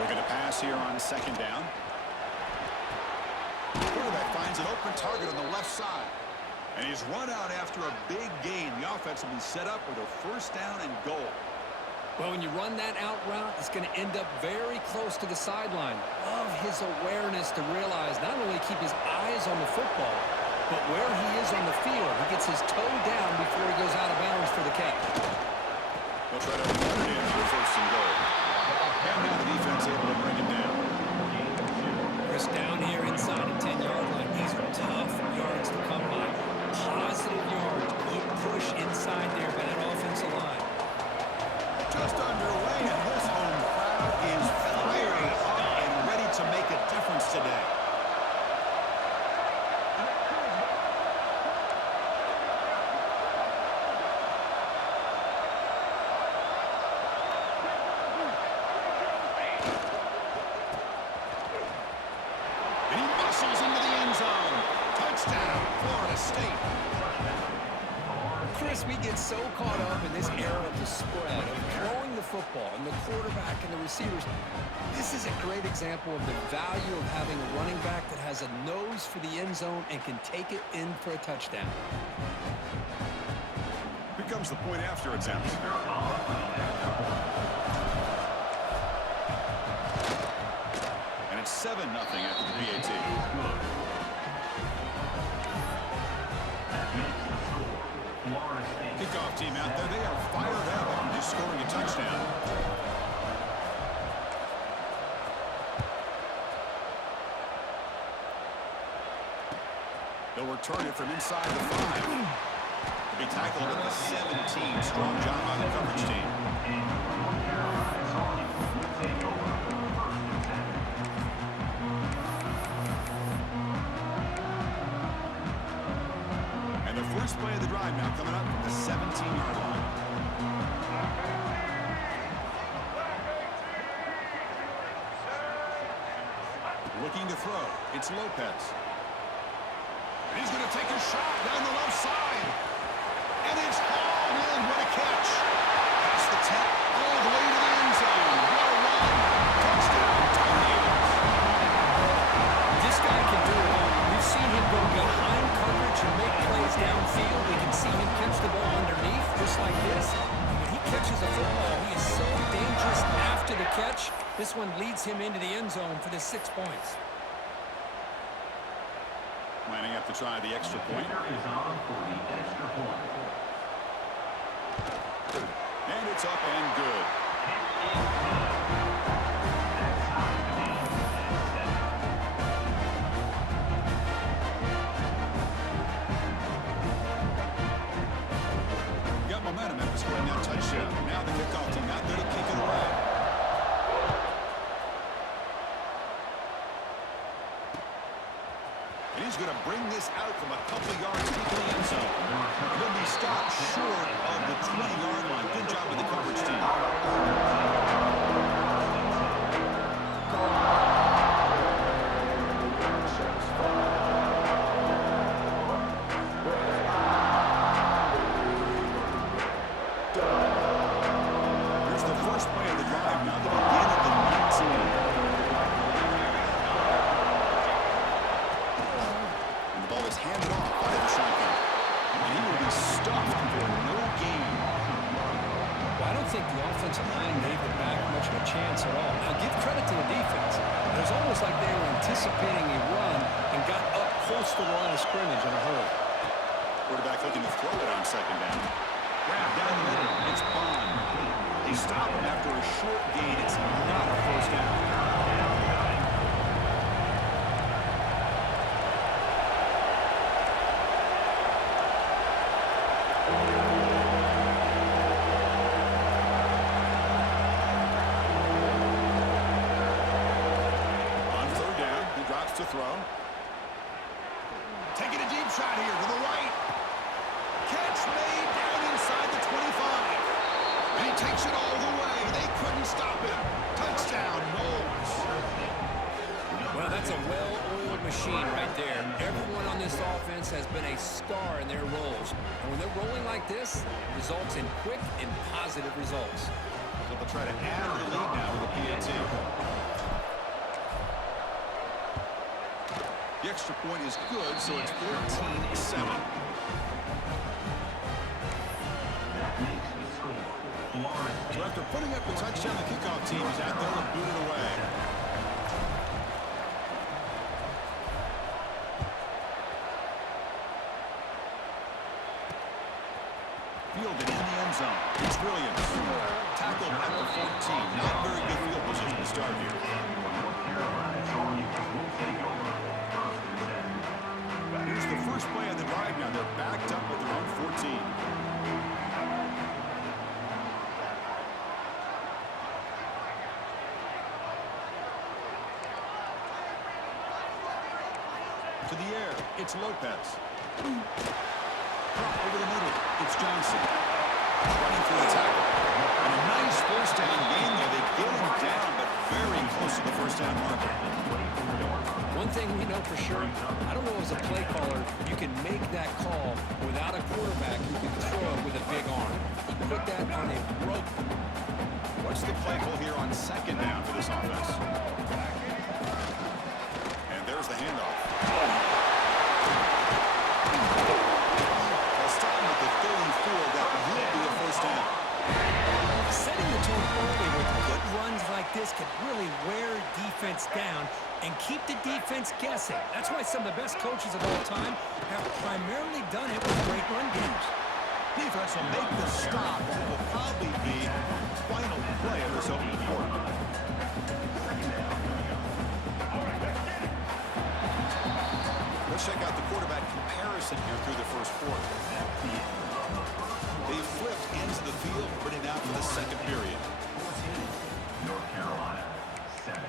Looking to pass here on second down. Quarterback finds an open target on the left side. And he's run out after a big gain. The offense will be set up with a first down and goal. Well, when you run that out route, it's going to end up very close to the sideline. Love his awareness to realize not only keep his eyes on the football, but where he is on the field. He gets his toe down before he goes out of bounds for the catch. They'll try to run it in for first and goal. And now the defense able to bring it down. Chris, down here inside the 10-yard line. These are tough yards to come by. Positive yards. Good push inside there by that offensive line. Just underway, and this home crowd is firing up and ready to make a difference today. And he muscles into the end zone. Touchdown, Florida State. Chris, we get so caught up in this era of the spread, of throwing the football, and the quarterback and the receivers. This is a great example of the value of having a running back that has a nose for the end zone and can take it in for a touchdown. Here comes the point after attempt. And it's 7-0 after the PAT. Kickoff team out there. They are fired up after just scoring a touchdown. They'll return it from inside the 5. They'll be tackled at the 17. Strong job by the coverage team. And the first play of the drive now coming up from the 17-yard line. Looking to throw. It's Lopez. And he's going to take a shot down the left side. And it's hauled in. What a catch. Past the 10, all the way to the end zone. What a run. Touchdown, Tigers. This guy can do it all. We've seen him go behind coverage and make plays downfield. We can see him catch the ball underneath, just like this. When he catches a football, he is so dangerous after the catch. This one leads him into the end zone for the 6 points. Lining up to try the extra point. And it's up and good. Got momentum after scoring that touchdown. Now the kickoff team out there to kick it away. And he's going to bring this out from a couple yards into the end zone. He's going to be stopped short of the 20-yard line. Good job with the coverage team. Here's the first play of the drive now. They'll begin at the 19. Handed off out of the shotgun. And he will be stuffed for no gain. Well, I don't think the offensive line gave the back much of a chance at all. Now, give credit to the defense. It was almost like they were anticipating a run and got up close to the line of scrimmage in a hurry. Quarterback looking to throw it on second down. Grab down the middle. It's Bond. They stop him after a short gain. It's not a first down. To throw. Taking a deep shot here to the right. Catch made down inside the 25. And he takes it all the way. They couldn't stop him. Touchdown, Knowles. Well, that's a well-oiled machine right there. Everyone on this offense has been a star in their roles. And when they're rolling like this, it results in quick and positive results. So they'll try to add the lead now with a PAT. The extra point is good, so it's 14-7. So after putting up the touchdown, the kickoff team is out there to boot it away. Fielded in the end zone. It's Williams. Tackled at the 14. Not very good field position to start here. Here's the first play of the drive now. They're backed up at their own 14. To the air, it's Lopez. Prop over the middle, it's Johnson. Running for the tackle. And a nice first down gain there. They get him down, but very close to the first down marker. One thing we know for sure, I don't know as a play caller, you can make that call without a quarterback who can throw it with a big arm. He put that on a rope. What's the play call here on second down for this offense? And there's the handoff. They'll start with the 34. That will be a first down. Setting the tone early with good runs like this can really wear defense down and keep the defense guessing. That's why some of the best coaches of all time have primarily done it with great run games. Defense will make the stop. It will probably be the final play of this opening quarter. Let's check out the quarterback comparison here through the first quarter. They flipped ends of the field, ready now for the second period. North Carolina, 7.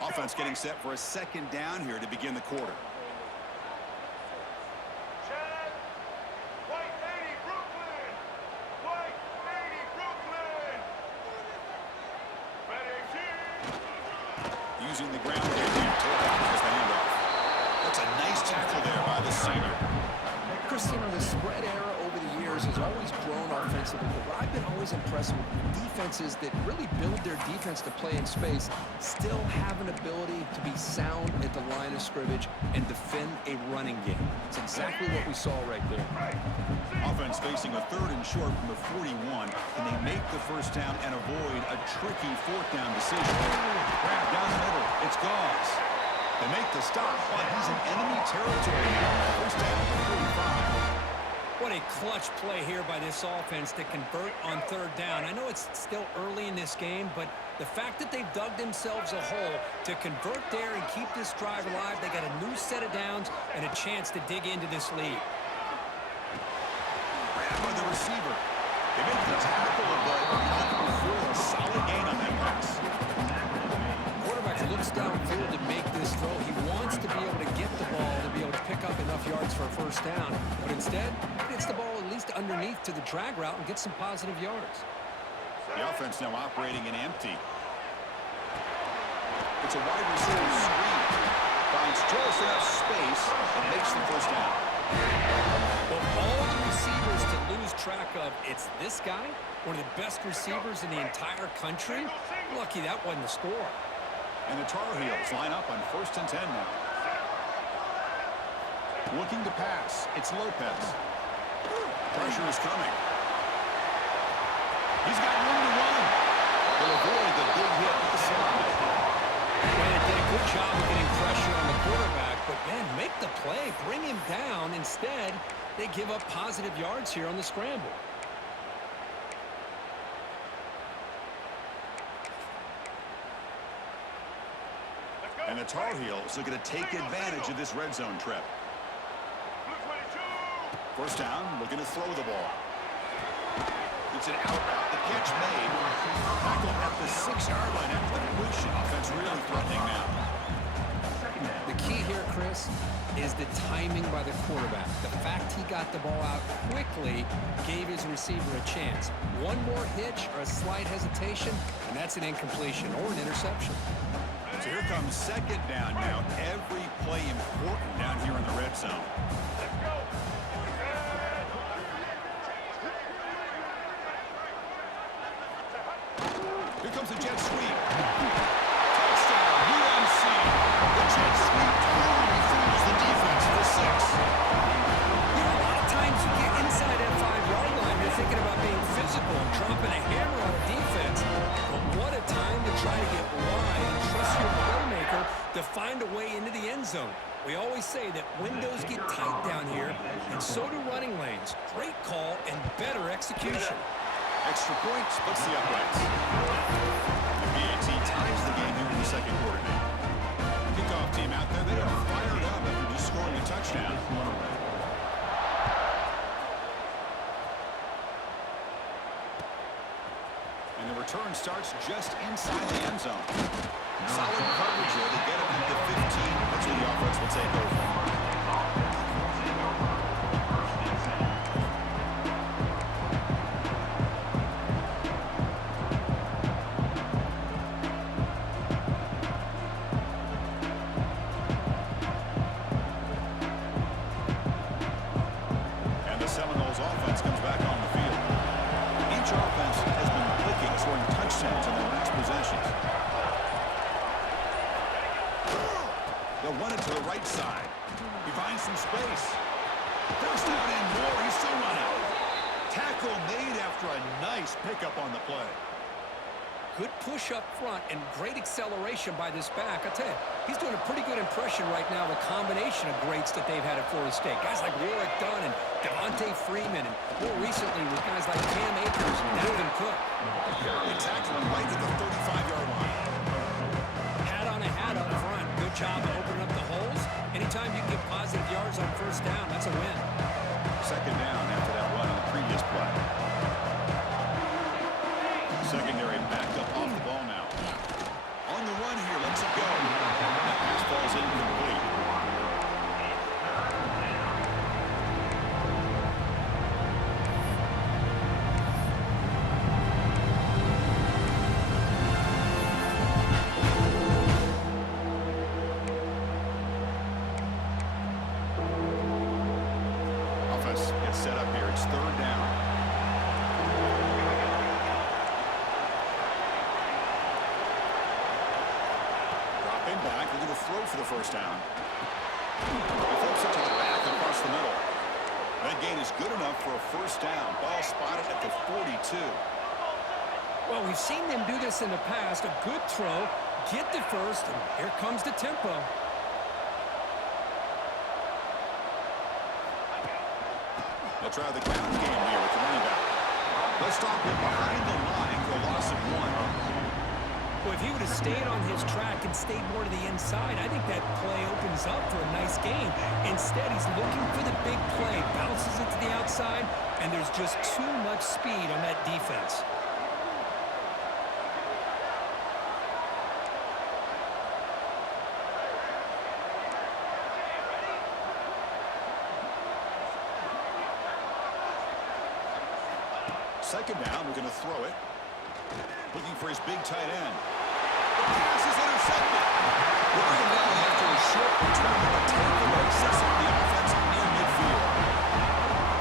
Offense getting set for a second down here to begin the quarter. Using the ground game here. There's the handoff. That's a nice tackle there by the senior. Chris, the spread era over the years has always grown offensively, but I've been always impressed with defenses that really build their defense to play in space, still have an ability to be sound at the line of scrimmage and defend a running game. It's exactly what we saw right there. Offense facing a third and short from the 41. Can they make the first down and avoid a tricky fourth down decision? Grab down the middle. It's Gauze. They make the stop, but he's in enemy territory now. First down to 45. What a clutch play here by this offense to convert on third down. I know it's still early in this game, but the fact that they've dug themselves a hole to convert there and keep this drive alive, they got a new set of downs and a chance to dig into this lead. Grabbed by the receiver. They make the tackle, but not before a solid gain on that pass. Quarterback looks downfield to make this throw. He wants to be able to get the ball to be able to pick up enough yards for a first down, but instead gets the ball at least underneath to the drag route and gets some positive yards. The offense now operating in empty. It's a wide receiver screen. Finds just enough space and makes the first down. Of all the receivers to lose track of, it's this guy, one of the best receivers in the entire country. Lucky that wasn't the score. And the Tar Heels line up on 1st and 10 now. Looking to pass. It's Lopez. Pressure is coming. He's got room to run. He'll avoid the big hit with the slide. Well, they did a good job of getting pressure on the quarterback, but man, make the play, bring him down. Instead, they give up positive yards here on the scramble. And the Tar Heels are going to take advantage of this red zone trip. First down, looking to throw the ball. It's an out route. The catch made. Tackle at the 6-yard line after the completion. Offense really threatening now. The key here, Chris, is the timing by the quarterback. The fact he got the ball out quickly gave his receiver a chance. One more hitch or a slight hesitation, and that's an incompletion or an interception. So here comes second down now. Every play important down here in the red zone. Here comes the jet sweep. Touchdown, UMC. The jet sweep totally fools the defense for 6. You know, a lot of times you get inside that 5-yard line, you're thinking about being physical and dropping a hammer on a defense. But what a time to try to get wide and trust your playmaker to find a way into the end zone. We always say that windows get tight down here, and so do running lanes. Great call and better execution. Extra point splits the uprights. The BAT ties the game here in the second quarter now. Kickoff team out there, they are fired up after just scoring a touchdown. And the return starts just inside the end zone. Solid coverage here to get him into 15. That's where the offense will take over. And the Seminoles offense comes back on the field. Each offense has been clicking, scoring touchdowns in their last possessions. They'll run it to the right side. He finds some space. First down and more. He's still running. Tackle made after a nice pickup on the play. Good push up front and great acceleration by this back. I tell you, he's doing a pretty good impression right now of a combination of greats that they've had at Florida State. Guys like Warwick Dunn and Devontae Freeman, and more recently with guys like Cam Akers and Dalvin Cook. They tackle him right at the 35-yard line. Hat on a hat up front. Good job of opening up the holes. Anytime you get positive yards on first down, that's a win. Second down after that run on the previous play. Secondary backed up off the ball now. On the run here, lets it go. That pass falls incomplete. Offense gets set up here. It's third down. Dropping back, looking to throw for the first down. He flips it to the back across the middle. That gain is good enough for a first down. Ball spotted at the 42. Well, we've seen them do this in the past. A good throw, get the first, and here comes the tempo. They'll try the ground game here with the running back. They'll stop him behind the line for a loss of 1. Well, if he would have stayed on his track and stayed more to the inside, I think that play opens up for a nice gain. Instead, he's looking for the big play, bounces it to the outside, and there's just too much speed on that defense. Second down, we're going to throw it. Looking for his big tight end. The pass is intercepted. Looking down after a short return of the takeaway sets up the offense near midfield.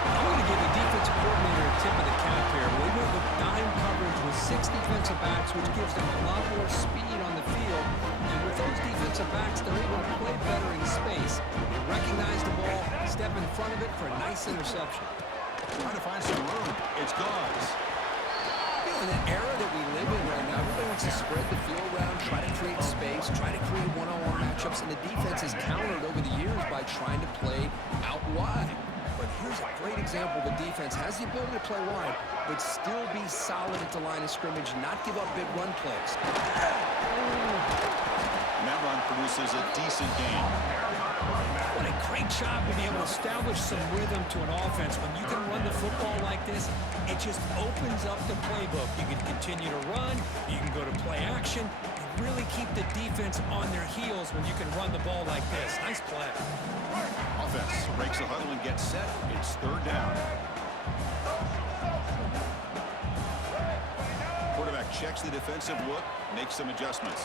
I'm going to give the defensive coordinator a tip of the cap here. We went with dime coverage with 6 defensive backs, which gives them a lot more speed on the field. And with those defensive backs, they're able to play better in space. They recognize the ball, step in front of it for a nice interception. Trying to find some room. It's Gauze. You know, in the era that we live in right now, everybody wants to spread the field around, try to create space, try to create one-on-one matchups, and the defense has countered over the years by trying to play out wide. But here's a great example. The defense has the ability to play wide, but still be solid at the line of scrimmage, not give up big run plays. And that run produces a decent gain. What a great job to be able to establish some rhythm to an offense. When you can run the football like this, it just opens up the playbook. You can continue to run, you can go to play action, and really keep the defense on their heels when you can run the ball like this. Nice play. Offense breaks the huddle and gets set. It's third down. Quarterback checks the defensive look, makes some adjustments.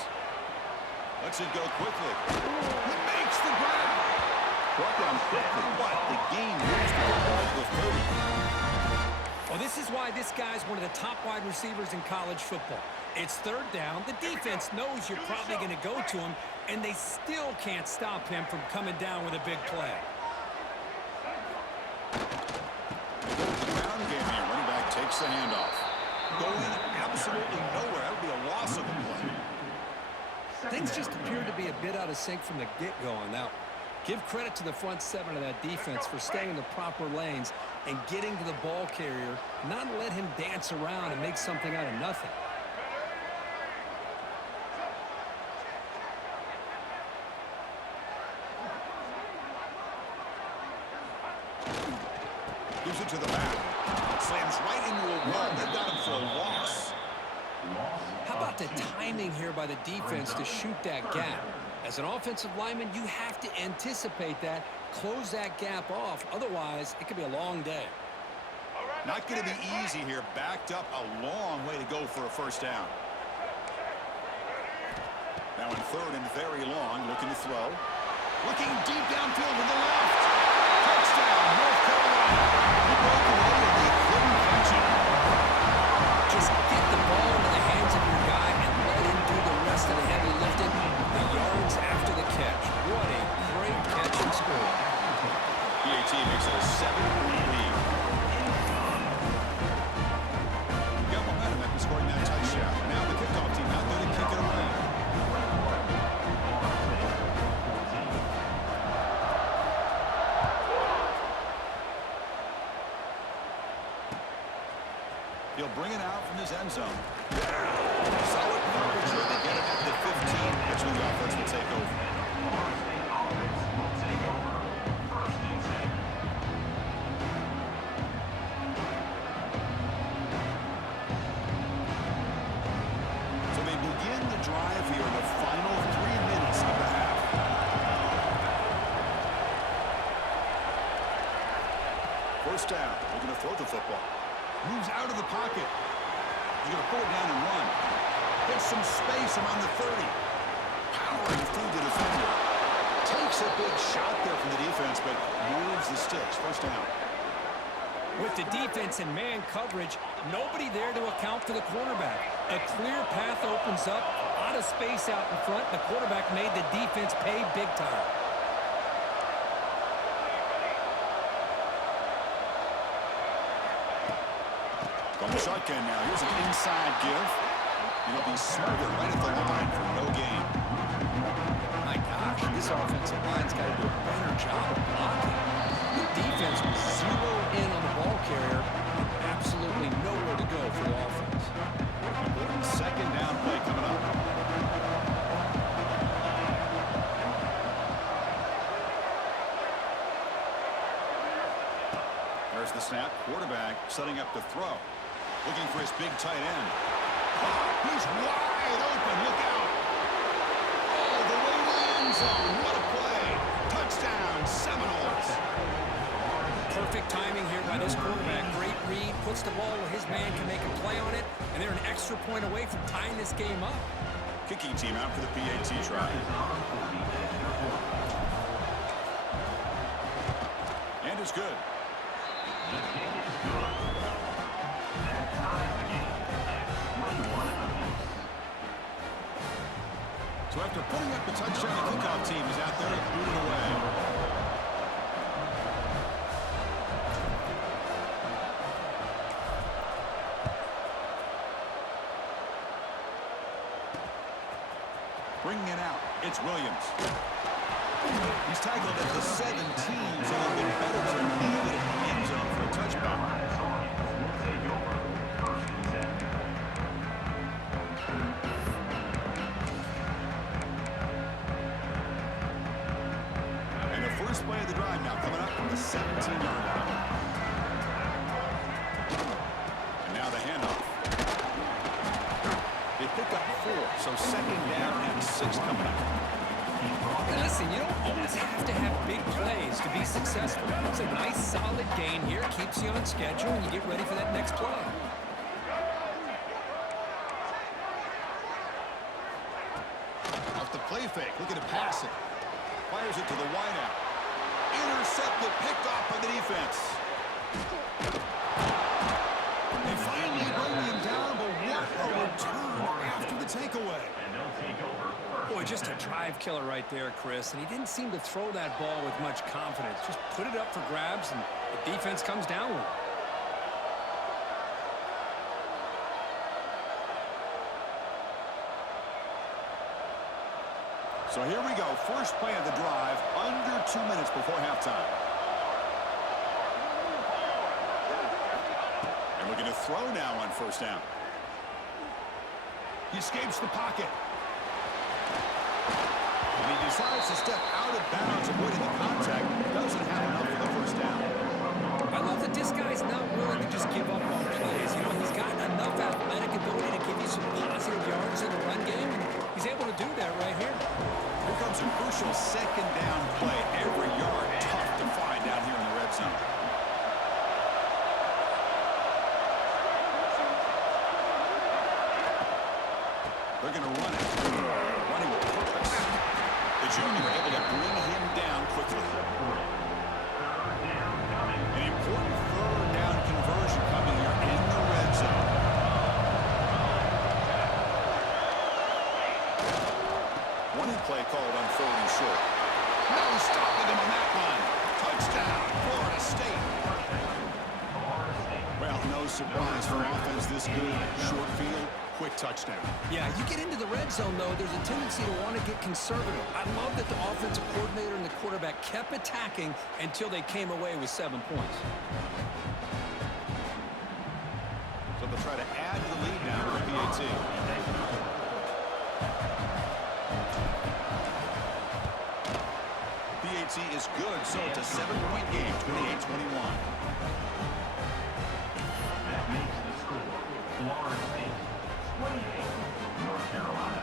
Lets it go quickly. He makes the grab. Brought down quickly, but the gain moves the ball to the 30. Well, this is why this guy's one of the top wide receivers in college football. It's third down. The defense knows you're probably going to go to him, and they still can't stop him from coming down with a big play. The ground game here. Running back takes the handoff. Going absolutely nowhere. That would be a loss of the play. Things just appeared to be a bit out of sync from the get-go on that one. Give credit to the front seven of that defense for staying in the proper lanes and getting to the ball carrier, not let him dance around and make something out of nothing. Gives it to the back. Slams right into a run. They got him for a loss. How about the timing here by the defense to shoot that gap? As an offensive lineman, you have to anticipate that, close that gap off. Otherwise, it could be a long day. Not going to be easy here. Backed up a long way to go for a first down. Now in third and very long, looking to throw. Looking deep downfield to the left. Touchdown, North Carolina. He broke away and they couldn't catch him. Just get the ball into the hands of your guy and let him do the rest of the heavy lifting. The yards after the catch. What a great catch and score. PAT makes it a 7-point lead. Got momentum after scoring that touchdown. Now the kickoff team out there to kick it away. He'll bring it out from his end zone. Solid coverage here to get it at the 15. That's when the offense will take over. So they begin the drive here in the final 3 minutes of the half. First down. They're going to throw the football. Moves out of the pocket. He's going to pull it down and run. Gets some space around the 30. Powering through the defender. Takes a big shot there from the defense, but moves the sticks. First down. With the defense and man coverage, nobody there to account for the quarterback. A clear path opens up, a lot of space out in front. The quarterback made the defense pay big time. From the shotgun now. Here's an inside give. It'll be smothered right at the line for no gain. My gosh, this offensive line's got to do a better job of blocking. The defense was zeroed in on the ball carrier and absolutely nowhere to go for the offense. Important second down play coming up. There's the snap. Quarterback setting up the throw. Looking for his big tight end. He's wide open. Look out. All the way to the end zone. What a play. Touchdown, Seminoles. Perfect timing here by this quarterback. Great read. Puts the ball where his man can make a play on it. And they're an extra point away from tying this game up. Kicking team out for the PAT try. And it's good. So after putting up the touchdown, the kickoff team is out there to boot it away. Bringing it out, it's Williams. He's tackled at the 17, so it'll be better to leave it in the end zone for a touchback. First play of the drive now coming up from the 17-yard line. And now the handoff. They pick up 4, so second down and 6 coming up. And listen, you don't always have to have big plays to be successful. It's a nice, solid gain here. Keeps you on schedule, and you get ready for that next play. the play fake. Looking to pass it. Fires it to the wideout. Intercepted, picked off by the defense. They finally bring him down, but what a return after the takeaway. And they'll take over. Boy, just a drive killer right there, Chris. And he didn't seem to throw that ball with much confidence. Just put it up for grabs, and the defense comes down with it. So here we go. First play of the drive, under 2 minutes before halftime. And looking to throw now on first down. He escapes the pocket. And he decides to step out of bounds, avoiding the contact. Doesn't have enough for the first down. I love that this guy's not willing to just give up on plays. You know, he's got enough athletic ability to give you some positive yards in the run game, and he's able to do that right here. Here comes a crucial second down play. Every yard tough to find down here in the red zone. They're going to run it. Running with purpose. The junior able to bring him down quickly. An important third down conversion coming here in the red zone. Running play called on 3rd and short. No stopping him on that one. Touchdown, Florida State. Well, no surprise for offense this good. Short field, quick touchdown. Yeah, you get into the red zone, though, there's a tendency to want to get conservative. I love that the offensive coordinator and the quarterback kept attacking until they came away with 7 points. So they'll try to add to the lead now with the PAT. PAT is good, so it's a 7-point game, 28-21. That makes the score Florida State 28, North Carolina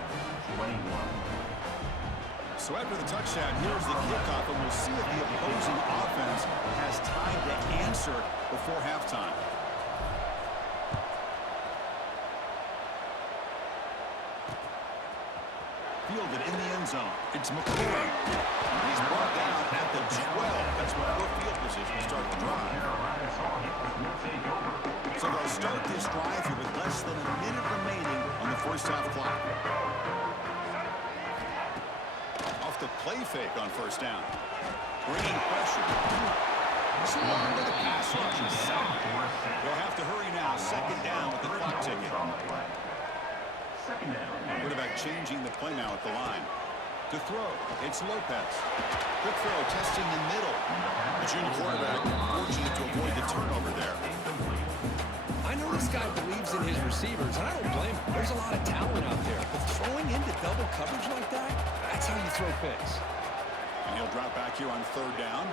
21. So after the touchdown, here's the kickoff, and we'll see if the opposing offense has time to answer before halftime. Fielded in the end zone. It's McCoy. He's brought down at the 12. That's where our field position to start the drive. So they'll start this drive here with less than a minute remaining on the first half clock. Off the play fake on first down. Bringing pressure. Slung to the pass rush. They'll have to hurry now. Second down with the clock ticking. Quarterback changing the play now at the line. To throw, it's Lopez. Quick throw, testing the middle. The junior quarterback fortunate to avoid the turnover there. I know this guy believes in his receivers, and I don't blame him. There's a lot of talent out there, but throwing into double coverage like that, that's how you throw picks. And he'll drop back here on third down.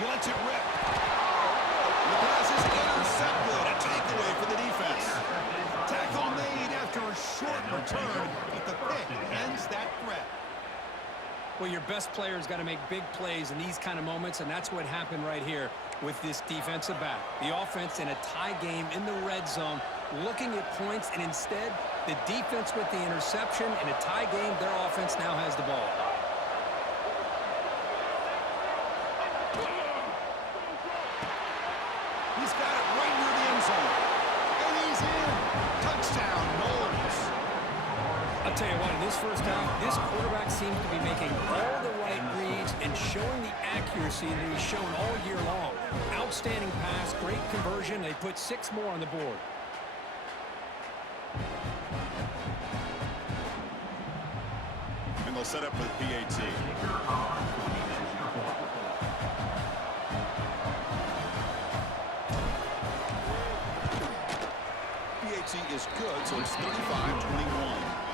He lets it rip. The pass is intercepted. A takeaway for the defense. Tackle made after a short return, but the pick ends that threat. Well, your best player's got to make big plays in these kind of moments, and that's what happened right here with this defensive back. The offense in a tie game in the red zone, looking at points, and instead, the defense with the interception. In a tie game, their offense now has the ball. He's got it right near the end zone. And he's in. Touchdown, Knowles. I'll tell you what, in this first half, this quarterback seems to be making all the right reads and showing the accuracy that he's shown all year long. Outstanding pass, great conversion. They put 6 more on the board. And they'll set up with PAT. PAT is good, so it's 35-21.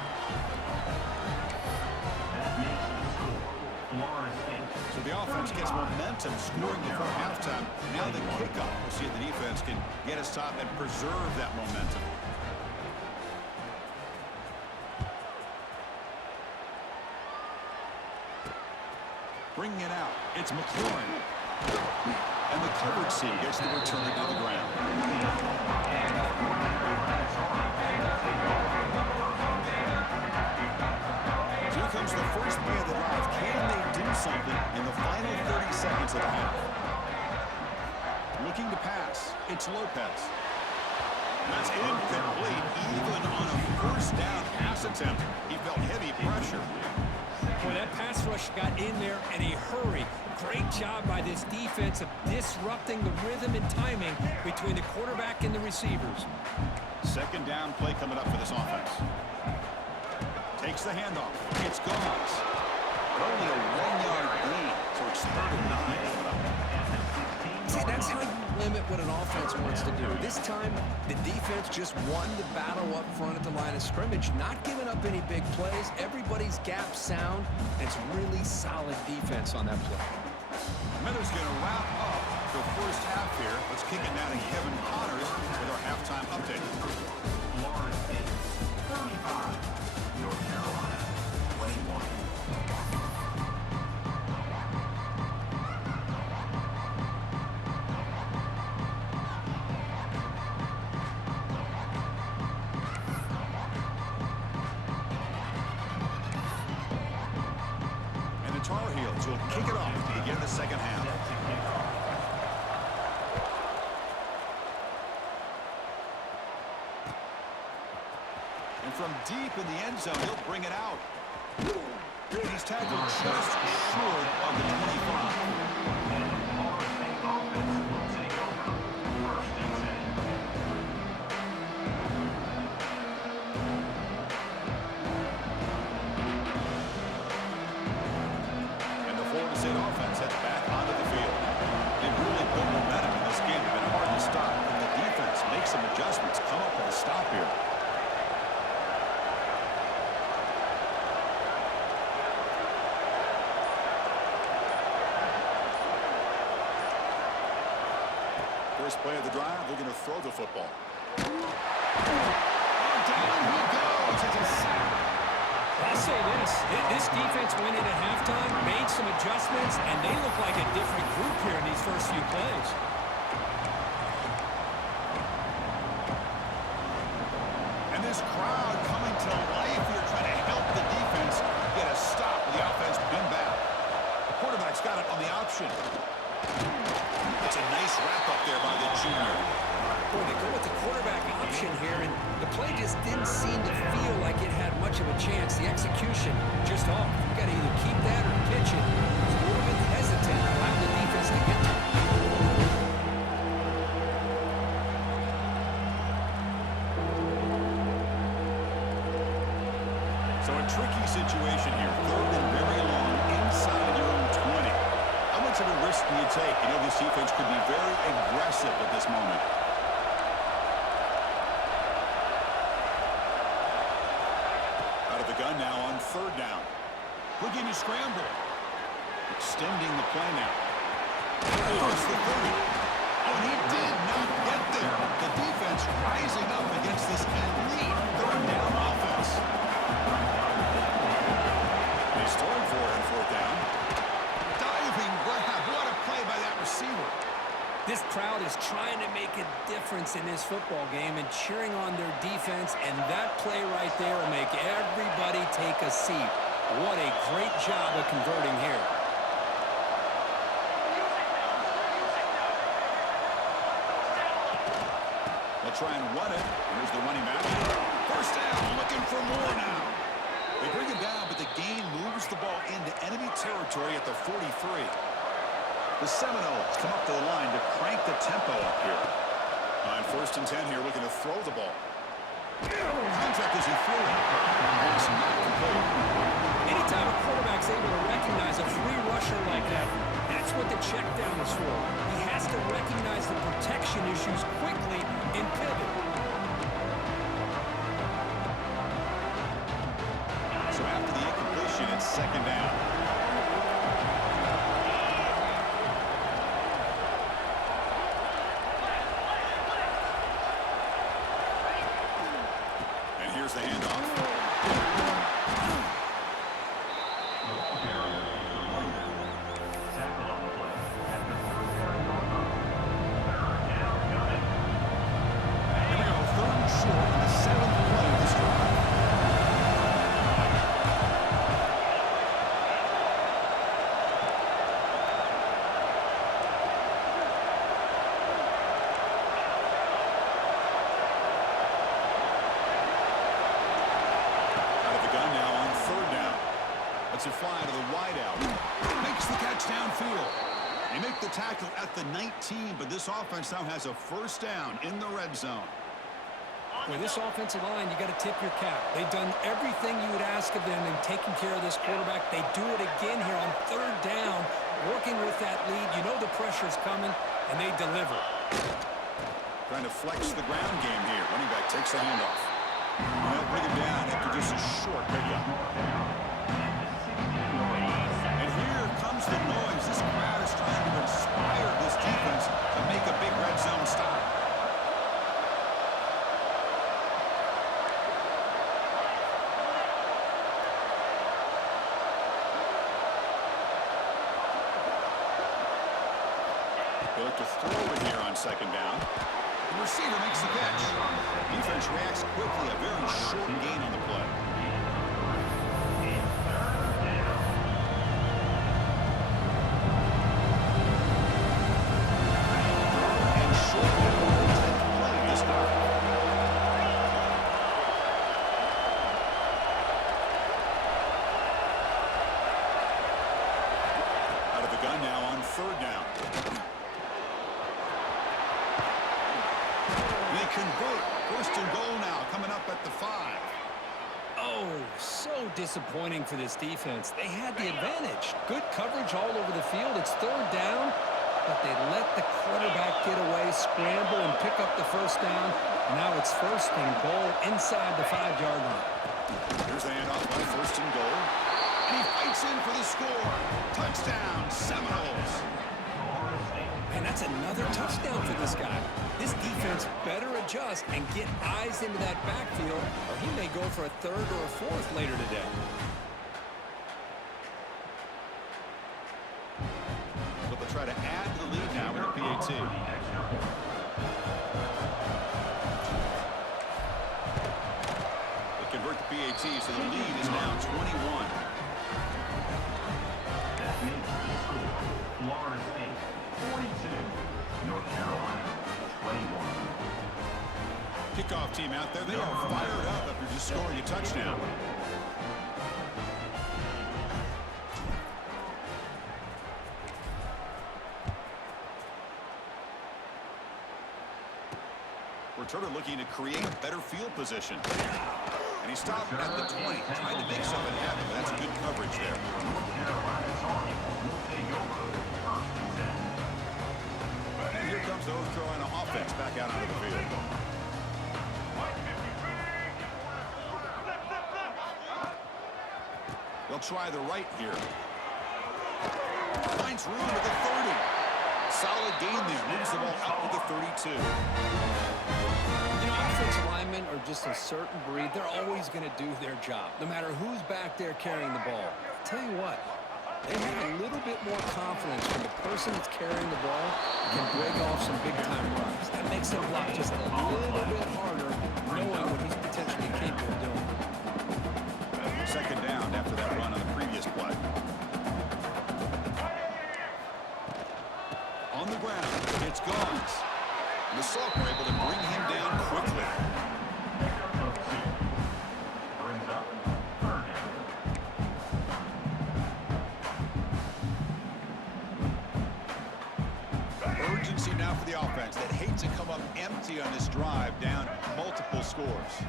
So the offense gets momentum scoring before halftime. Now the kickoff. We'll see if the defense can get a stop and preserve that momentum. Bringing it out. It's McLaurin. And the coverage team gets the return to the ground. So here comes the first First play of the drive. Can they do something in the final 30 seconds of the half? Looking to pass. It's Lopez. That's incomplete. Even on a first down pass attempt, he felt heavy pressure. Boy, that pass rush got in there in a hurry. Great job by this defense of disrupting the rhythm and timing between the quarterback and the receivers. Second down play coming up for this offense. Takes the handoff. It's gone. Only a 1-yard gain, so it's 3rd and 9. See, that's how you limit what an offense wants to do. This time, the defense just won the battle up front at the line of scrimmage, not giving up any big plays. Everybody's gap sound. It's really solid defense on that play. Miller's going to wrap up the first half here. Let's kick it now to Kevin Connors with our halftime update. Florida State 35, North Carolina 21. And the Tar Heels will kick it off to begin the second half. And from deep in the end zone, he'll bring it out. He's tackled just short of the 25. And the Florida State offense heads back onto the field. They've really built momentum in this game. They've been hard to stop. And the defense makes some adjustments, come up with a stop here. First play of the drive, they're going to throw the football. And down he goes. It's a sack. I'll say this defense went in at halftime, made some adjustments, and they look like a different group here in these first few plays. And this crowd coming to life here, trying to help the defense get a stop. The offense pinned back. The quarterback's got it on the option. It's a nice wrap-up there by the junior. Boy, they go with the quarterback option here, and the play just didn't seem to feel like it had much of a chance. The execution just off. You got to either keep that or pitch it. It's a little bit hesitant to allow the defense to get to it. So a tricky situation here. 3rd and very long inside your own 20. How much of a risk do you take? You know, this defense could be very aggressive at this moment. Out of the gun now on 3rd down. Looking to scramble. Extending the play now. Across the 30. Oh, and he did not get there. The defense rising up against this elite 3rd down offense. They stormed for it on 4th down. Diving grab. What a play by that receiver. This crowd is trying to make a difference in this football game and cheering on their defense, and that play right there will make everybody take a seat. What a great job of converting here. They'll try and run it. Here's the running back. First down, looking for more now. They bring it down, but the gain moves the ball into enemy territory at the 43. The Seminoles come up to the line to crank the tempo up here. On 1st and 10 here, looking to throw the ball. Contact as he threw it. It's not complete. Anytime a quarterback's able to recognize a free rusher like that, that's what the check down is for. He has to recognize the protection issues quickly and pivot. So after the incompletion, it's 2nd down. And here's the handoff. Here we go, 3rd and short in the 7th play of this drive. offensive fly to the wideout. Makes the catch downfield. They make the tackle at the 19, but this offense now has a first down in the red zone. With this offensive line, you got to tip your cap. They've done everything you would ask of them in taking care of this quarterback. They do it again here on third down, working with that lead. You know the pressure's coming, and they deliver. Trying to flex the ground game here. Running back takes the handoff. They'll bring him down after just a short pickup. And here comes the noise. This crowd is trying to inspire this defense to make a big red zone stop. They look to throw it here on second down. The receiver makes the catch. Defense reacts quickly. A very short gain on the play. And short play this time. Out of the gun now on third down. Convert. First and goal now, coming up at the 5. Oh, so disappointing for this defense. They had the advantage. Good coverage all over the field. It's third down, but they let the quarterback get away, scramble, and pick up the first down. And now it's first and goal inside the 5-yard line. Here's the handoff by first and goal. And he fights in for the score. Touchdown, Seminoles. And that's another touchdown for this guy. This defense better adjust and get eyes into that backfield, or he may go for a third or a fourth later today. But they'll try to add to the lead now with a PAT. They convert the PAT, so the lead is now 21. That makes the score Florida State 42, North Carolina 21. Kickoff team out there. They are fired up after just scoring a touchdown. Returner looking to create better field position. And he stopped at the 20, trying to make something happen, but that's good coverage there. And here comes the North Carolina offense back out onto the field. They'll try the right here. Finds room at the 30. Solid gain there. Moves the ball out to the 32. You know, offensive linemen are just a certain breed. They're always going to do their job, no matter who's back there carrying the ball. I'll tell you what, they have a little bit more confidence when the person that's carrying the ball can break off some big-time runs. That makes them block just a little bit harder, knowing what he's potentially capable of doing. Second down after that run on the previous play. On the ground, it's Goins. And the Salk were able to bring him down quickly. Brings up third down. Urgency now for the offense that hates to come up empty on this drive, down multiple scores.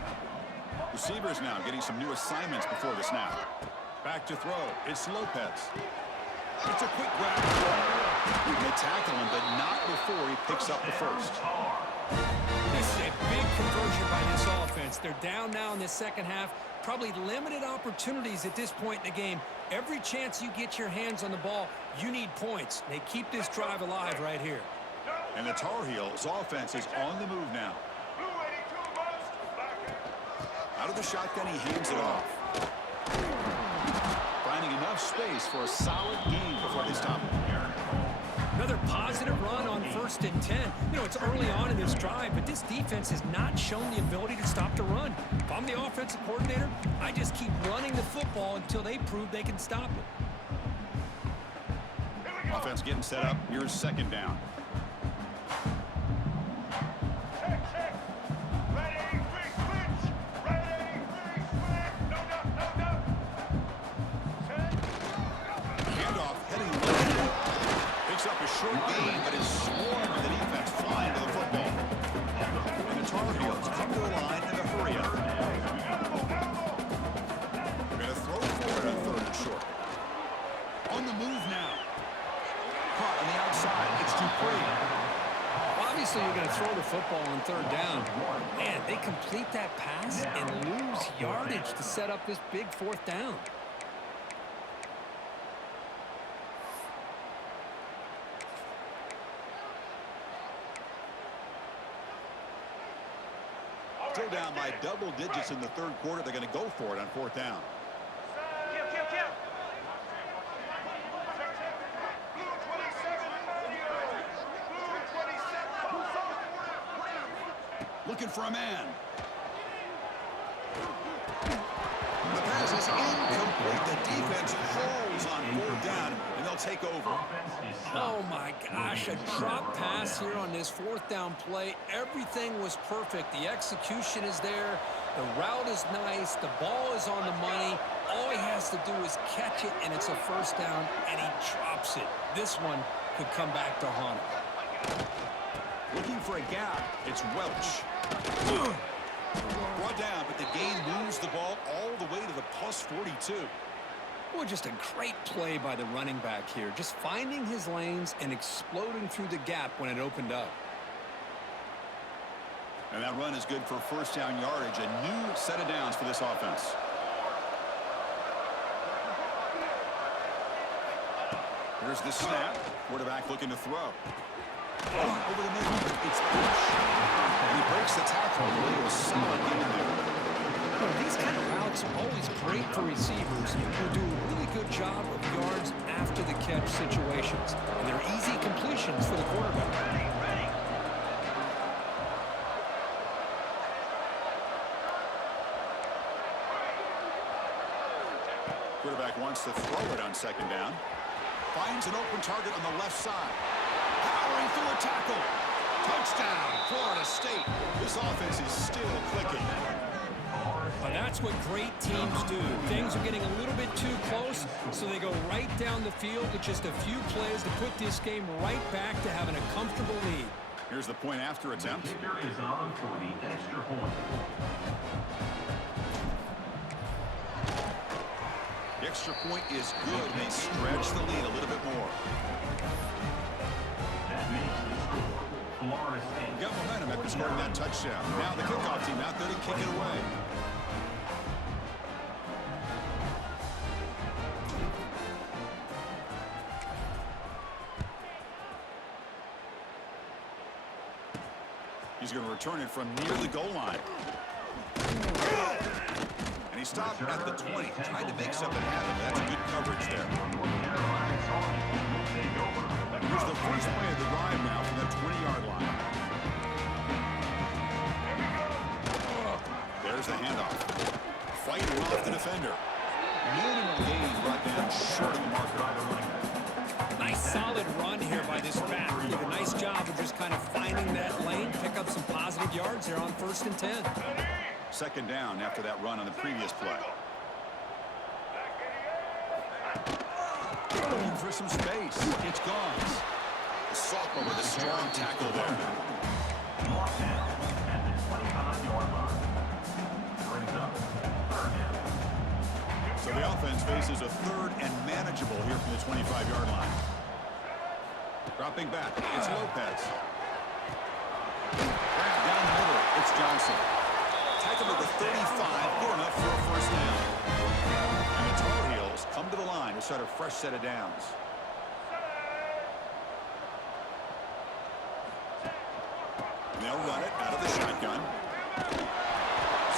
Receivers now getting some new assignments before the snap. Back to throw. It's Lopez. It's a quick grab. And they tackle him, but not before he picks up the first. This is a big conversion by this offense. They're down now in the second half. Probably limited opportunities at this point in the game. Every chance you get your hands on the ball, you need points. They keep this drive alive right here. And the Tar Heels offense is on the move now. Out of the shotgun, he hands it off. Finding enough space for a solid gain before they stop him. Another positive run on 1st and 10. You know, it's early on in this drive, but this defense has not shown the ability to stop the run. If I'm the offensive coordinator, I just keep running the football until they prove they can stop it. Offense getting set up. Here's second down. short gain, but is swarmed by the defense flying to the football. And the Tar Heels come to the line in a hurry up. They're going to throw for it on third and short. On the move now. Caught on the outside. It's Dupree. Well, obviously, you're going to throw the football on third down. Man, they complete that pass and lose yardage to set up this big fourth down. Still down by double digits in the third quarter. They're going to go for it on fourth down. Looking for a man. The pass is incomplete. The defense holds on fourth down, and they'll take over. Oh, my gosh, a drop pass here on this fourth down play. Everything was perfect. The execution is there. The route is nice. The ball is on the money. All he has to do is catch it, and it's a first down, and he drops it. This one could come back to haunt him. Looking for a gap. It's Welch. Brought down, but the gain moves the ball all the way to the plus 42. Well, just a great play by the running back here. Just finding his lanes and exploding through the gap when it opened up. And that run is good for first down yardage. A new set of downs for this offense. Here's the snap. Quarterback looking to throw. Over the middle. It's Bush. And he breaks the tackle. Really was solid game there. These kind of routes are always great for receivers who do a really good job of yards after the catch situations. And they're easy completions for the quarterback. Quarterback wants to throw it on second down. Finds an open target on the left side. Powering through a tackle. Touchdown, Florida State. This offense is still clicking. Well, that's what great teams do. Things are getting a little bit too close, so they go right down the field with just a few plays to put this game right back to having a comfortable lead. Here's the point after attempt. Kicker is on for the extra point. The extra point is good. They stretch the lead a little bit more. That makes the score. Florida State. Got momentum after scoring that touchdown. Now the kickoff team out there to kick it away. He's going to return it from near the goal line. And he stopped at the 20, trying to make something happen. That's good coverage there. Here's the first play of the drive now from the 20-yard line. There's the handoff. Fighting off the defender. Minimal gain brought down short of the marker. Nice solid run here by this back. Did a nice job of just kind of finding that lane, pick up some positive yards there on 1st and 10. Second down after that run on the previous play. Looking for some space. It's gone. The sophomore with a strong tackle there. Mark down at the 25-yard line. Brings up third down. So the offense faces a third and manageable here from the 25-yard line. Dropping back. It's Lopez. Down the middle. It's Johnson. Tackle at the 35. Good enough for a first down. And the Tar Heels come to the line to start a fresh set of downs. They'll run it out of the shotgun.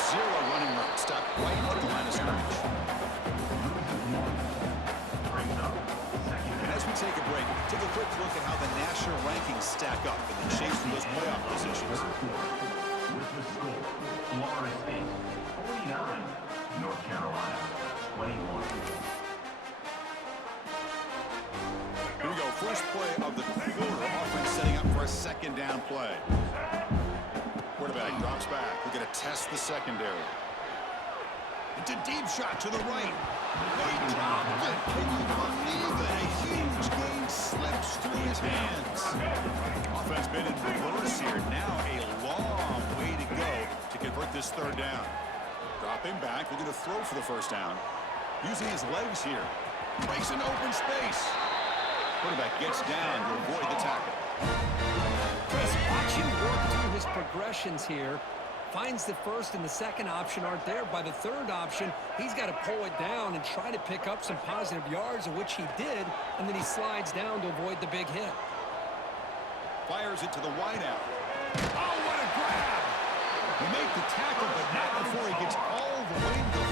Zero running route. Stop right at the line of scrimmage. And as we take a break, take a quick look at how the national rankings stack up in the chase for those playoff positions. With the score, Florida State 49, North Carolina 21. Here we go. First play of the quarter. Offense setting up for a second down play. Quarterback drops back. We're going to test the secondary. It's a deep shot to the right. They dropped it. Can you believe it? A huge gain slips through his his hands. Offense been in reverse here. Now a long way to go to convert this third down. Dropping back, looking to throw for the first down. Using his legs here. Breaks an open space. Quarterback gets down to avoid the tackle. Chris, watch him work through his progressions here. Finds the first and the second option aren't there. By the third option, he's got to pull it down and try to pick up some positive yards, of which he did, and then he slides down to avoid the big hit. Fires it to the wideout. Oh, what a grab! He made the tackle, but not before he gets all the way to the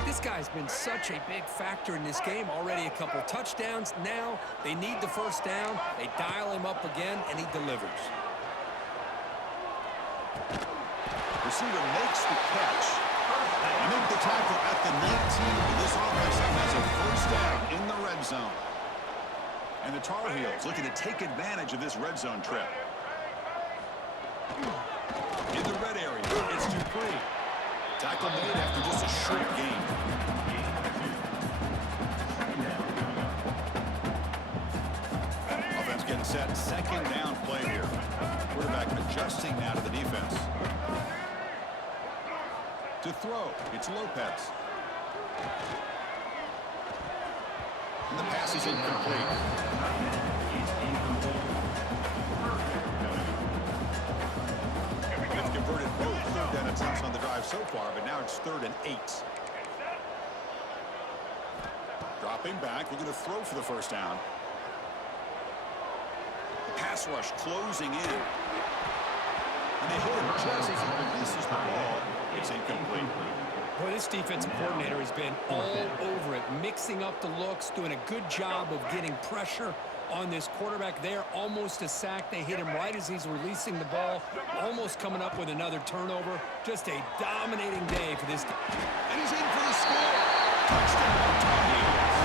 40. This guy's been such a big factor in this game. Already a couple touchdowns. Now they need the first down. They dial him up again, and he delivers. Receiver makes the catch. He made the tackle at the 19, but this offense has a first down in the red zone. And the Tar Heels looking to take advantage of this red zone trip. In the red area, it's Dupree. Tackle made after just a short gain. Offense getting set. Second down play here. Quarterback adjusting now to the defense. To throw, it's Lopez. And the pass is incomplete. They've converted both third down attempts on the drive so far, but now it's 3rd and 8. Dropping back, looking to throw for the first down. The pass rush closing in. And they hit him just as he releases the ball. It's incomplete. Boy, this defensive coordinator has been all over it, mixing up the looks, doing a good job of getting pressure on this quarterback there. Almost a sack. They hit him right as he's releasing the ball, almost coming up with another turnover. Just a dominating day for this guy. And he's in for the score. Touchdown, Tar Heels.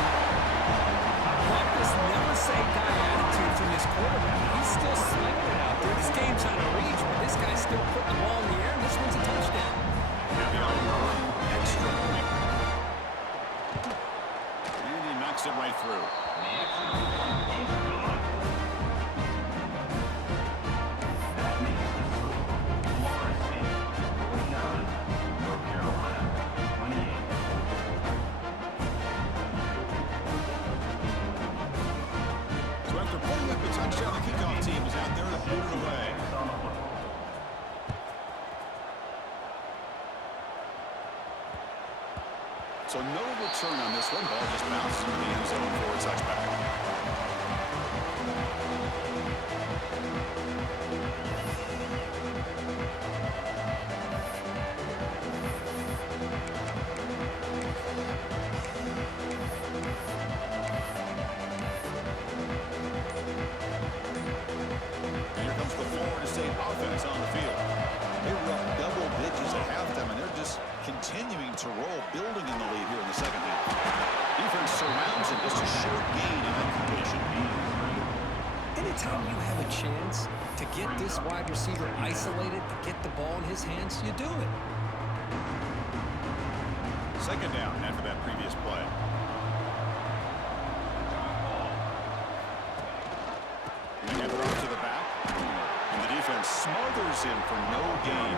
Like this never-say-die attitude from this quarterback. He's still slinging it out there. This game's out of reach, but this guy's still putting the ball in the air, and this one's a touchdown. Extra point. And he knocks it right through. So after putting up a touchdown, the kickoff team is out there to hold it away. So no return on this one. Ball just bounces into the end zone for a touchback. And here comes the Florida State offense on the field. They were up double digits at halftime, and they're just continuing to roll, building in the lead here in the second half. Defense surrounds him, just a short gain in that completion. Anytime you have a chance to get this wide receiver isolated, to get the ball in his hands, you do it. Second down after that previous play. They hand it off to the back, and the defense smothers him for no gain.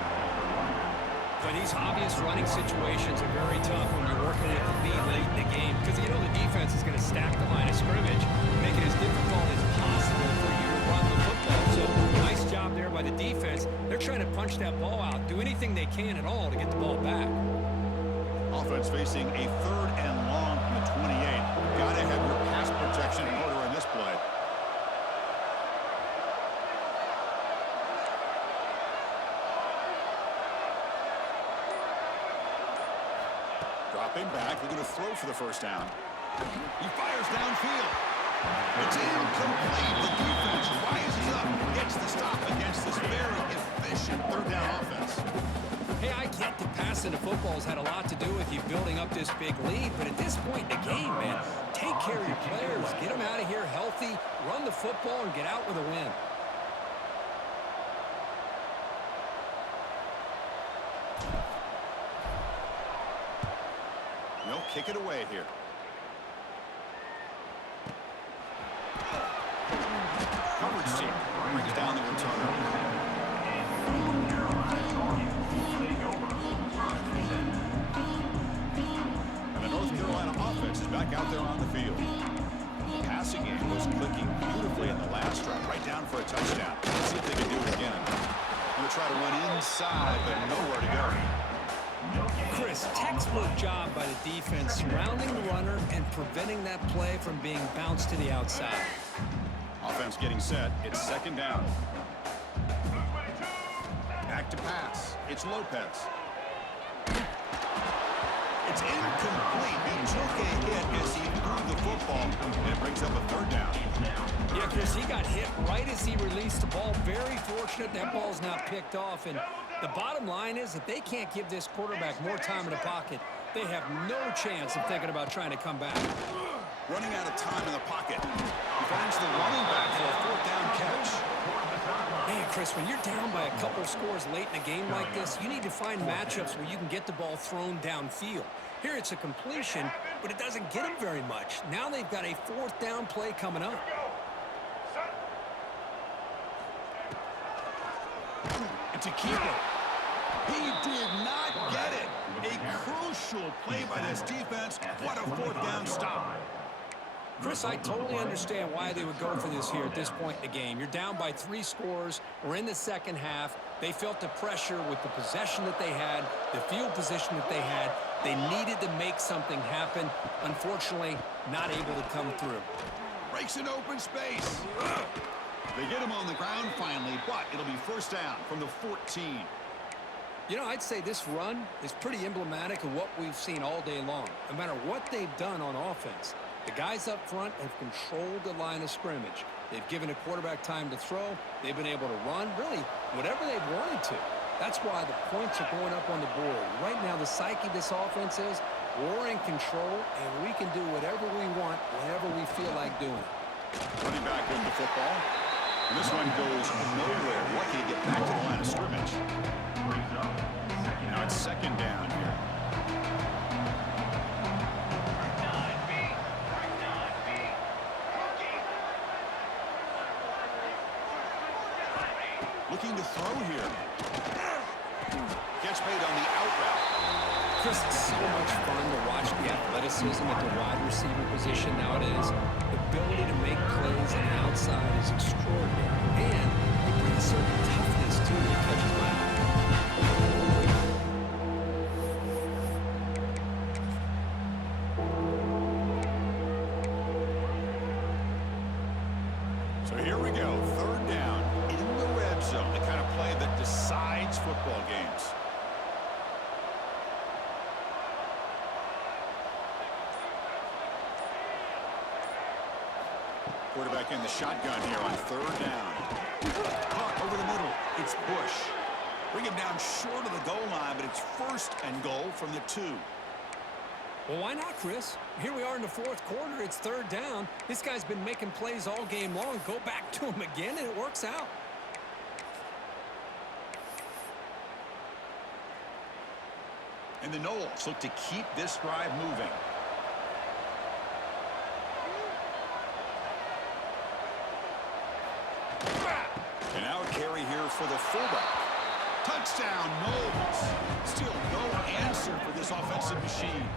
But these obvious running situations are very tough when you're working at the lead late in the game, because you know the defense is going to stack the line of scrimmage, make it as difficult as possible for you to run the football. So nice job there by the defense. They're trying to punch that ball out, do anything they can at all to get the ball back. Offense facing a 3rd and long from the 28. Got to have your pass protection in order in this play. Dropping back, looking to throw for the first down. He fires downfield. It's incomplete. The defense rises up, gets the stop against this very efficient 3rd down offense. Hey, I get that passing the football has had a lot to do with you building up this big lead, but at this point in the game, man, take care of your players. Get them out of here healthy, run the football, and get out with a win. No, kick it away here. Coverage team brings down the returner. And the North Carolina offense is back out there on the field. The passing game was clicking beautifully in the last drive, right down for a touchdown. Let's see if they can do it again. Going to try to run inside, but nowhere to go. Chris, textbook job by the defense surrounding the runner and preventing that play from being bounced to the outside. Offense getting set. It's second down. Back to pass. It's Lopez. It's incomplete. He took a hit as he threw the football, and it brings up a third down. Yeah, Chris, he got hit right as he released the ball. Very fortunate that ball's not picked off. And the bottom line is that they can't give this quarterback more time in the pocket. They have no chance of thinking about trying to come back. Running out of time in the pocket. He finds the running back for a fourth down catch. Man, Chris, when you're down by a couple scores late in a game like this, you need to find matchups where you can get the ball thrown downfield. Here it's a completion, but it doesn't get him very much. Now they've got a fourth down play coming up. It's a keeper. He did not get it. A crucial play by this defense. What a fourth down stop. Chris, I totally understand why they would go for this here at this point in the game. You're down by 3 scores. We're in the second half. They felt the pressure with the possession that they had, the field position that they had. They needed to make something happen. Unfortunately, not able to come through. Breaks an open space. They get him on the ground finally, but it'll be first down from the 14. You know, I'd say this run is pretty emblematic of what we've seen all day long. No matter what they've done on offense, the guys up front have controlled the line of scrimmage. They've given a quarterback time to throw. They've been able to run, really, whatever they've wanted to. That's why the points are going up on the board. Right now, the psyche of this offense is we're in control, and we can do whatever we want whenever we feel like doing it. Running back with the football. And this one goes nowhere. Lucky to get back to the line of scrimmage. Now it's second down here. Looking to throw here. Gets made on the out route. Chris, it's so much fun to watch the athleticism at the wide receiver position nowadays. The ability to make plays on the outside is extraordinary. And it brings a certain toughness to it that catches my eye. So here we go. Third down in the red zone. The kind of play that decides football games. Quarterback in the shotgun here on third down. Caught over the middle. It's Bush. Bring him down short of the goal line, but it's first and goal from the 2. Well, why not, Chris? Here we are in the fourth quarter. It's third down. This guy's been making plays all game long. Go back to him again, and it works out. And the Noles look to keep this drive moving. And now a carry here for the fullback. Touchdown, Noles. Still no answer for this offensive machine.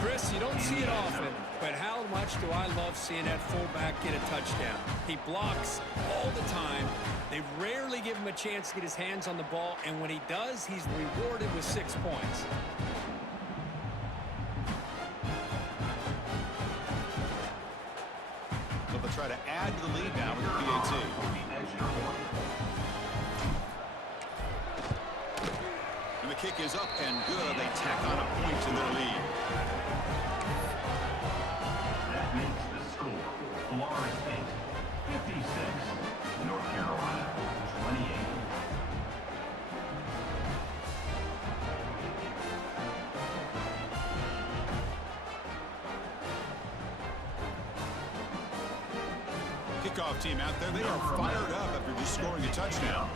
Chris, you don't see it often, but how much do I love seeing that fullback get a touchdown? He blocks all the time. They rarely give him a chance to get his hands on the ball, and when he does, he's rewarded with 6 points. So they'll try to add to the lead now with the PAT. And the kick is up and good. They tack on a point to their lead. That makes the score Florida State 56, North Carolina 28. Kickoff team out there, they are fired up after just scoring a touchdown.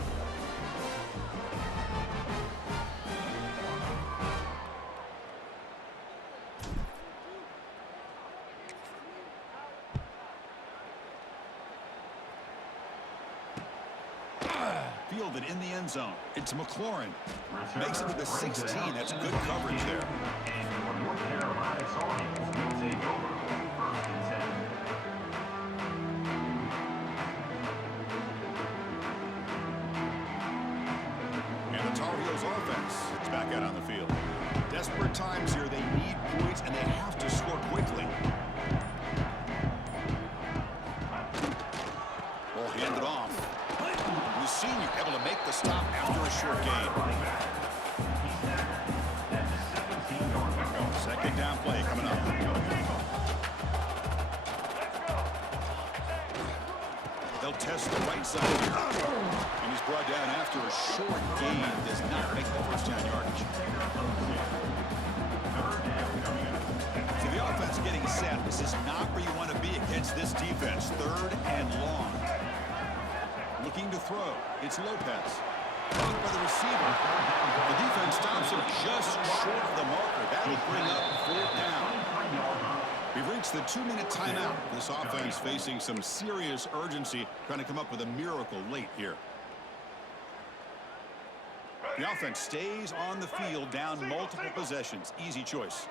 fielded in the end zone. It's McLaurin. Makes it to the 16. That's good coverage there. And North Carolina Tar Heels will take over 1st and 10. And the Tar Heels offense is back out on the field. Desperate times here. They need points, and they have to score quickly. Ball handed off. The senior able to make the stop after a short gain. Second down play coming up. They'll test the right side here. And he's brought down after a short gain. Does not make the first down yardage. So the offense getting set. This is not where you want to be against this defense. 3rd and long. Looking to throw. It's Lopez. Blocked by the receiver. The defense stops him just short of the marker. That'll bring up 4th down. We've reached the 2-minute timeout. This offense facing some serious urgency, trying to come up with a miracle late here. The offense stays on the field, down multiple possessions. Easy choice.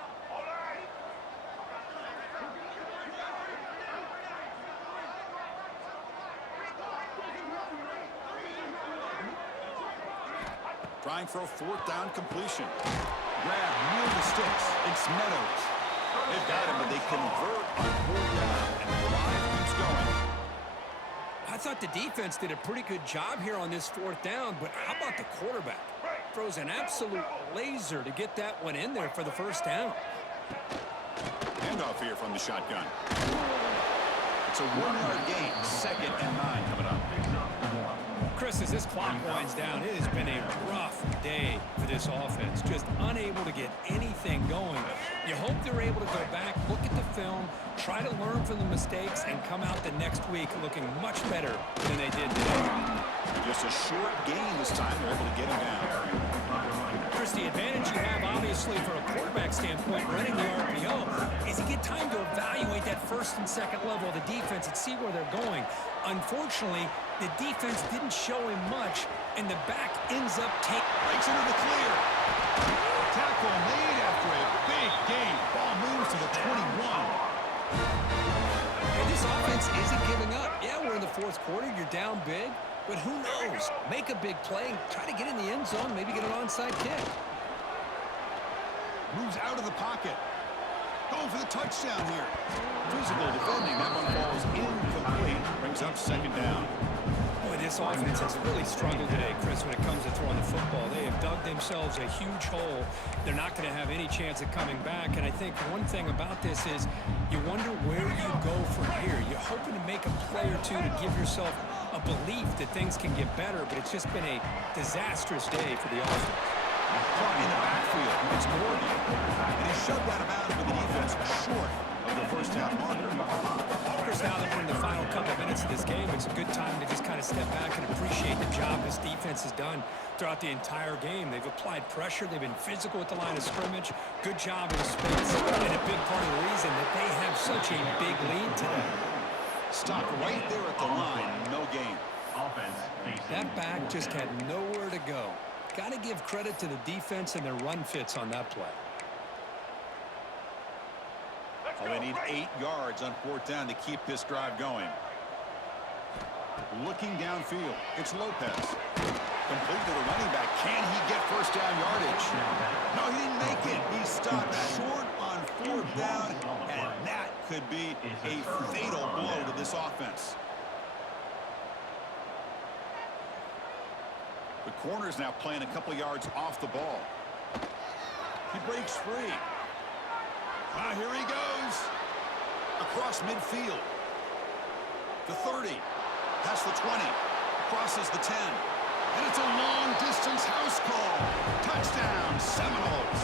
Trying for a 4th down completion. Grab near the sticks. It's Meadows. They've got him, but they convert on 4th down, and the drive keeps going. I thought the defense did a pretty good job here on this 4th down, but how about the quarterback? Throws an absolute laser to get that one in there for the 1st down. Handoff here from the shotgun. It's a 1-yard gain. 2nd and 9 coming up. Chris, as this clock winds down, it has been a rough day for this offense. Just unable to get anything going. You hope they're able to go back, look at the film, try to learn from the mistakes, and come out the next week looking much better than they did today. Just a short gain this time. They're able to get him down. Chris, the advantage you have, obviously, from a quarterback standpoint, running the RPO, is you get time to evaluate that 1st and 2nd level of the defense and see where they're going. Unfortunately, the defense didn't show him much, and the back ends up taking... Breaks into the clear. Tackle made after a big gain. Ball moves to the 21. And this offense isn't giving up. Yeah, we're in the 4th quarter. You're down big. But who knows? Make a big play. Try to get in the end zone. Maybe get an onside kick. Moves out of the pocket. Going for the touchdown here. Physical defending. That one falls incomplete. Brings up 2nd down. Boy, this offense has really struggled today, Chris, when it comes to throwing the football. They have dug themselves a huge hole. They're not going to have any chance of coming back. And I think one thing about this is you wonder where you go from here. You're hoping to make a play or two to give yourself a belief that things can get better, but it's just been a disastrous day for the offense. Caught in the backfield. It's Morgan. And he's shoved out of bounds with the defense short of the 1st down marker. Chris, now that we're in the final couple of minutes of this game, it's a good time to just kind of step back and appreciate the job this defense has done throughout the entire game. They've applied pressure. They've been physical at the line of scrimmage. Good job in space. And a big part of the reason that they have such a big lead today. Stopped right there at the line. No gain. That back just had nowhere to go. Got to give credit to the defense and their run fits on that play. Oh, they need 8 yards on 4th down to keep this drive going. Looking downfield. It's Lopez. Complete to the running back. Can he get 1st down yardage? No, he didn't make it. He stopped short on 4th down, and that could be a fatal blow to this offense. The corner's now playing a couple yards off the ball. He breaks free. Ah, here he goes. Across midfield. The 30. Past the 20. Crosses the 10. And it's a long-distance house call. Touchdown, Seminoles.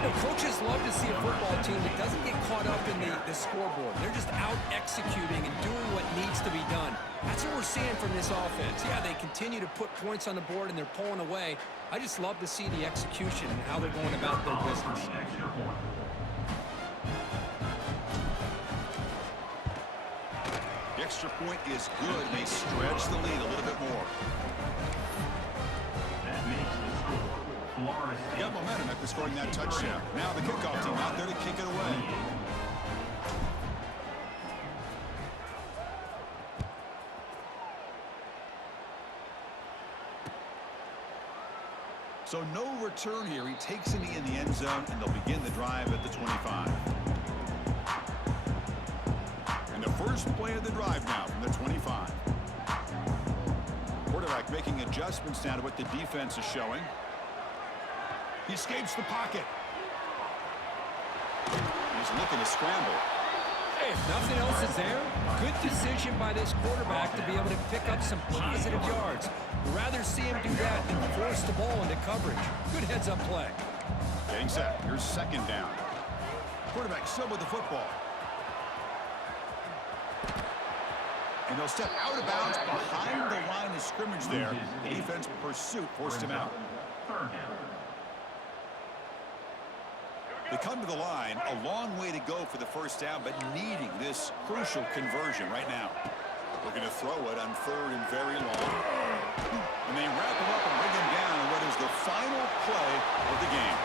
Hey, coaches love to see a football team that doesn't get caught up in the scoreboard. They're just out executing and doing what needs to be done. That's what we're seeing from this offense. Yeah, they continue to put points on the board and they're pulling away. I just love to see the execution and how they're going about their business. The extra point is good. They stretch the lead a little bit more. That makes the score Florida State. Got momentum after scoring that touchdown. Now the kickoff team out there to kick it away. So no return here. He takes it in the end zone, and they'll begin the drive at the 25. And the first play of the drive now from the 25. Quarterback making adjustments now to what the defense is showing. He escapes the pocket. He's looking to scramble. Hey, if nothing else is there, good decision by this quarterback to be able to pick up some positive yards. Rather see him do that than force the ball into coverage. Good heads-up play. Getting set. Here's second down. Quarterback still with the football. And he'll step out of bounds behind the line of scrimmage there. The defense pursuit forced him out. Third down. They come to the line, a long way to go for the first down, but needing this crucial conversion right now. Looking to throw it on third and very long. And they wrap him up and bring him down in what is the final play of the game.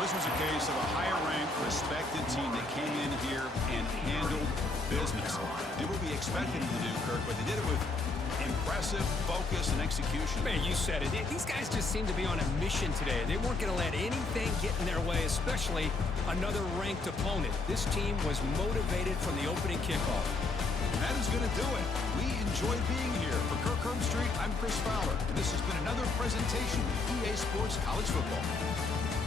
This was a case of a higher-ranked, respected team that came in here and handled business. Did what we expected them to do, Kirk, but they did it with impressive focus and execution. Man, you said it. These guys just seem to be on a mission today. They weren't going to let anything get in their way, especially another ranked opponent. This team was motivated from the opening kickoff. And that is going to do it. We enjoyed being here. For Kirk Herbstreit, I'm Chris Fowler, and this has been another presentation of EA Sports College Football.